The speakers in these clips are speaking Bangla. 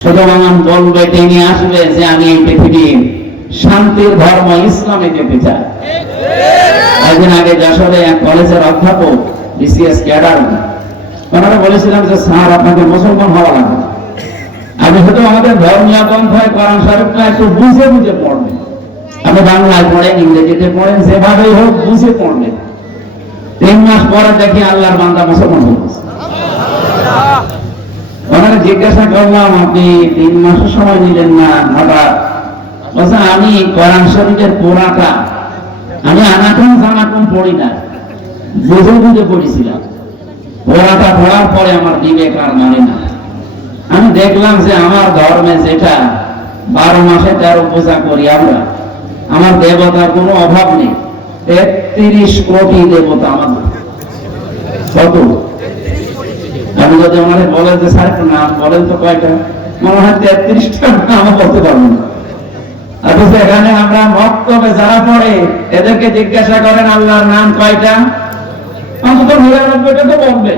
সুতরাং বলবে তিনি আসবে যে আমি এই শান্তির ধর্ম, ইসলামে যেতে চাই। একদিন আগে যশোরে এক কলেজের অধ্যাপক, বিসিএস ক্যাডার, ওনারা বলেছিলাম যে, স্যার, আপনাকে মুসলমান হওয়া লাগবে। আপনি আমাদের ধর্মীয় গ্রন্থয় কোরআন শরীফটা একটু বুঝে বুঝে পড়বেন আপনি বাংলায় পড়েন, ইংরেজিতে পড়েন, যেভাবেই হোক বুঝে পড়বেন তিন মাস পরে দেখি আল্লাহর বান্দা মুসলমান হয়ে। ওনাকে জিজ্ঞাসা করলাম, আপনি তিন মাসের সময় নিলেন না হঠাৎ বলছে, আমি কোরআন শরীফের পোড়াটা, আমি আনাকুম জানাকুম পড়ি না বুঝে বুঝে পড়েছিলাম। পোড়াটা পড়ার পরে আমার বিবেক আর মানে না। আমি দেখলাম যে আমার ধর্মে যেটা, বারো মাসে তেরো পূজা করি আমরা, আমার দেবতার কোনো অভাব নেই। তেত্রিশ কোটি দেবতা আমাদের। কত আমি যদি আমাদের বলেন যে স্যার একটু নাম বলেন তো কয়টা? মনে হয় তেত্রিশটা নাম বলতে পারব না। অথচ এখানে আমরা যারা পড়ে, এদেরকে জিজ্ঞাসা করেন, আল্লাহর নাম কয়টা? অন্তত নিরানব্বইটা তো বলবে।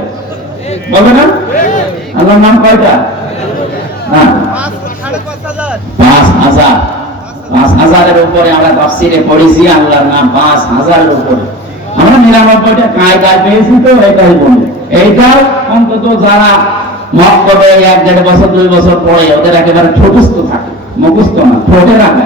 বলবে না? আল্লাহর নাম কয়টা? পাঁচ হাজার। পাঁচ হাজারের উপরে আমরা পড়েছি, আল্লাহর নাম পাঁচ হাজারের উপরে। আমরা নিরানব্বইটা কায়দায় পেয়েছি তো, এটাই বলি। এইটাও অন্তত যারা মক্তবে এক দেড় বছর, দুই বছর পরে ওদের একেবারে ঠোঁটস্থ থাকে। মুখস্থ না, ঠোঁটে রাখে।